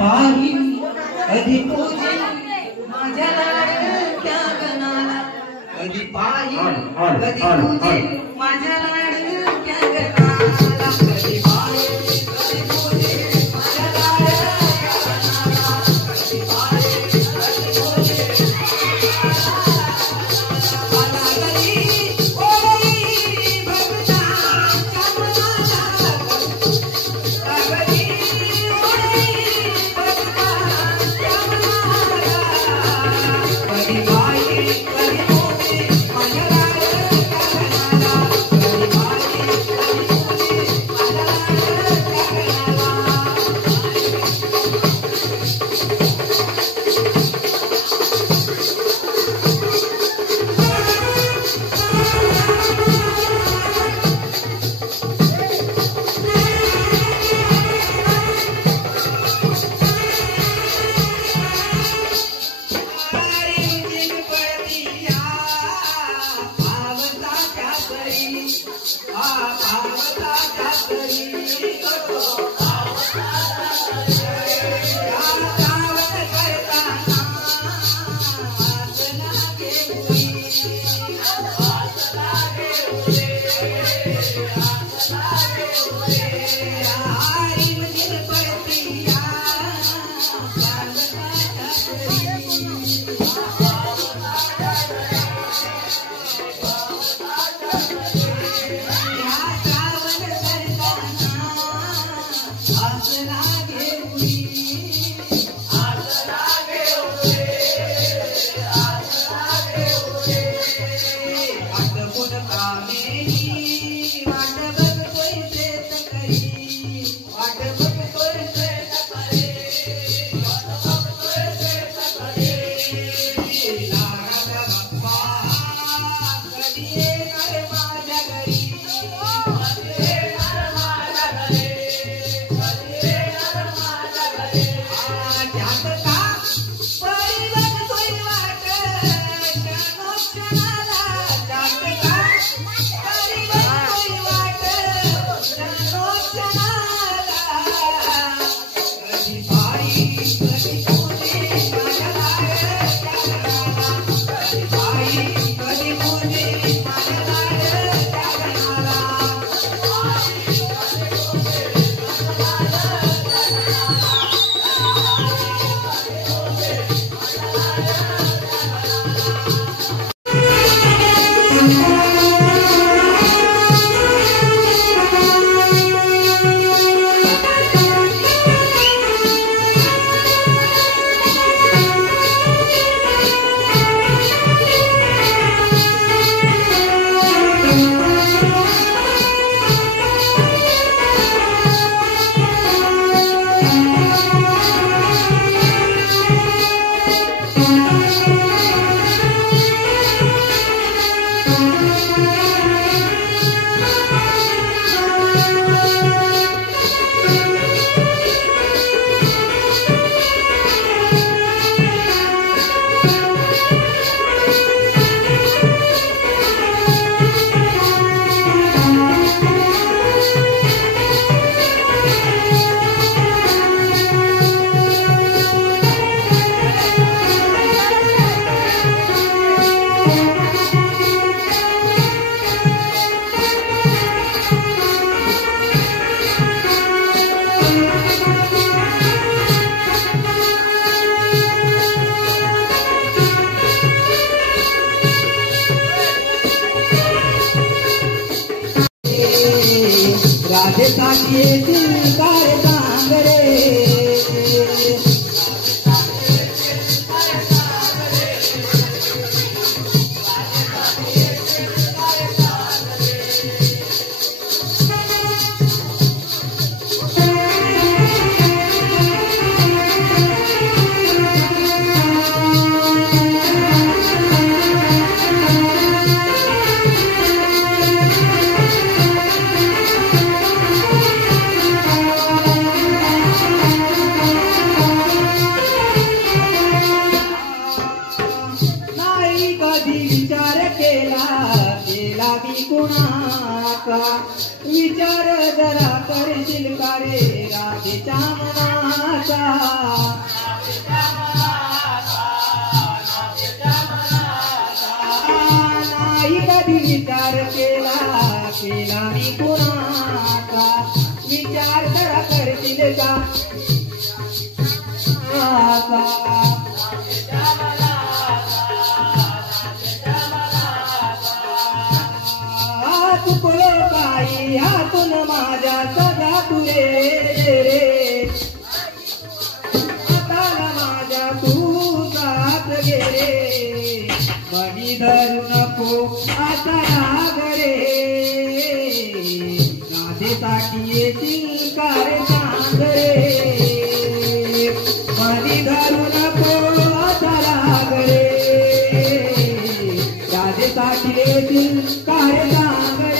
Bye. राधेसाठी येतील काय सांग रे. विचार जरा करशील का रे राधेच्या मनाचा. नाही कधी विचार केला मी कुणाचा. विचार जरा करशील का चुकलो काही हातून माझ्या सदा तुरे रे. हाताला माझ्या तू जात गे रे. मनी धरू नको आता राग रे. राधेसाठी येतील काय सांग रे. मनी धरू नको आता राग रे. राधेसाठी येतील काय सांग रे.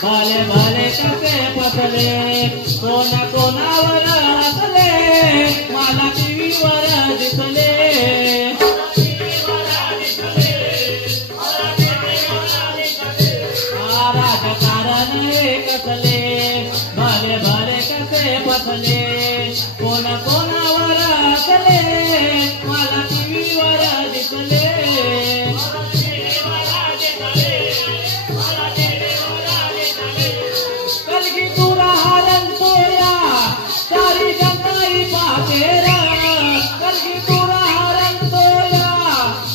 भले भले कसे पसले कोणा कोणावर हसले. मला टीव्हीवर दिसले. राजकारण हे कसले. भले भले कसे पसले कोणा कोणावर हसले. मला टीव्हीवर दिसले. कलगी तुरा हरण तोया सारी जनताई पातेरा. कलगी तुरा हरण तोया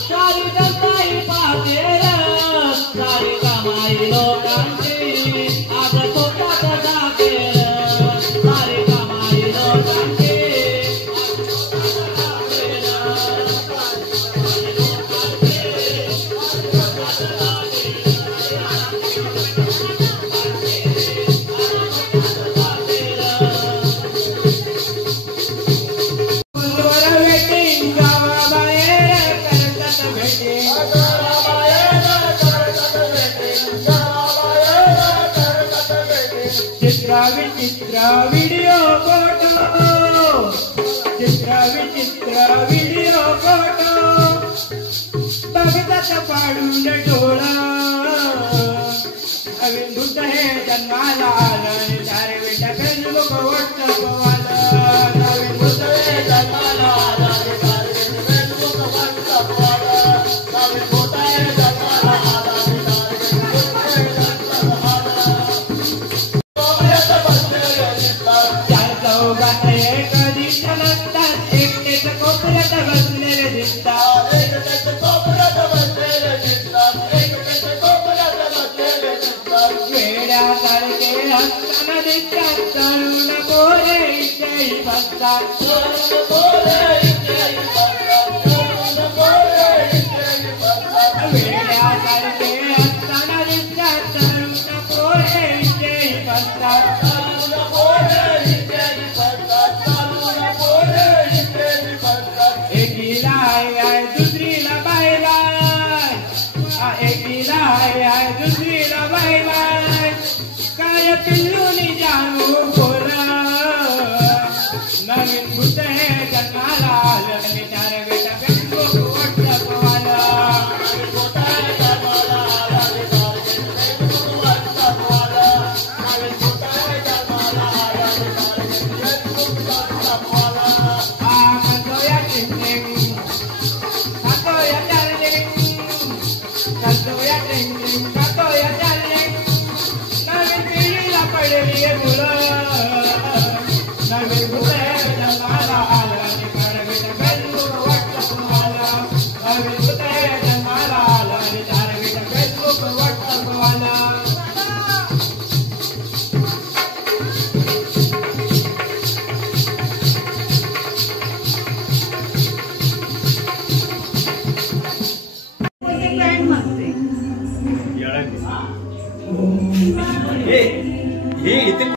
सारी जनताई पातेरा. सारी कमाई लोकांची आज स्वतःच दाखेल. सारी कमाई लोकांची चित्र व्हिडिओ फोटो. चित्र व्हिडिओ फोटो. बघतात पाडून डोळा. नवीन भूत हे जन्माला आलं. चार बेटा फेसबुक व्हॉट्सअप वाला. नवीन भूत हे जन्माला आलं. फेसबुक व्हॉट्सअप वाला. नवीन भूत हे जन्माला आलं. कधी चलतात एकटेच कोपऱ्यात बसलेले दिसतात. वेड्यासारखे हसताना दिसतात. तरुण पोरे इथेही बसतात. वेड्यासारखे हसताना दिसतात. तरुण पोरे इथेही बसतात. एकीला आहे दुसरीला बाय बाय. एकीला आहे दुसरीला बाय बाय. काय पिल्लूनी जानू बोला. नवीन भूत है चालतोया टिंग टिंग जातोया चाललिंग नवीन पिढीला पडली मुलं नवीन भूते जन्माला आलं आणि कारवीट फेसबुक व्हॉट्सअप आलं नवीन भूते जन्माला आलं आणि कारवीट फेसबुक व्हॉट्सअप आलं हे इथे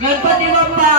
गणपती बाप्पा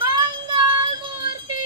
मंगलमूर्ती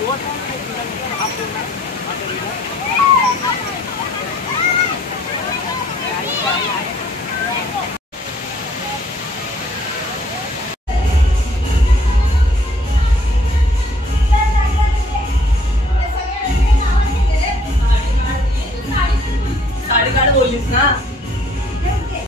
Dua